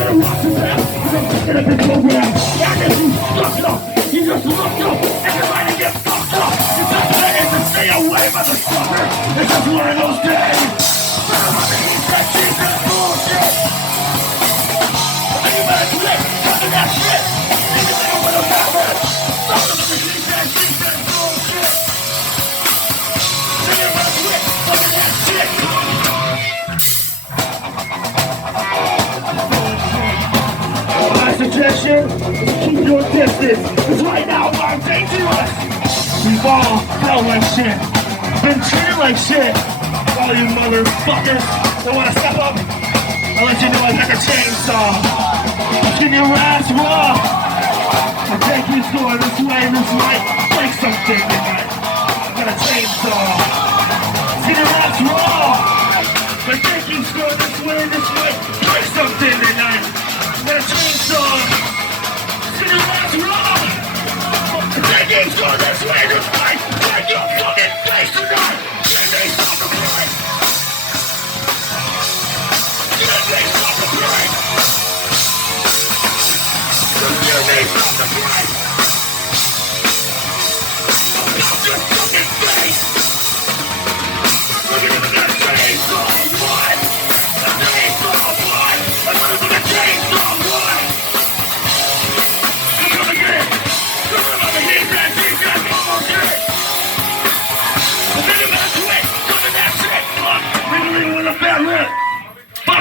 better watch your back, cause I'm picking up this program. And if you suck up, you just look up, and you're ready to get fucked up. You just better to stay away, motherfucker. It's just one of those days. Better run the east that shit, that bullshit. And you better quit cutting that shit. Need to know what I'm having. Stop the east that shit, that bullshit. And you better quit cutting that shit. My suggestion is keep your distance, cause right now I'm dangerous. We've all felt like shit, been treated like shit. All you motherfuckers that wanna step up, I'll let you know I got a chainsaw. Get your ass raw. I'll take you through this way, this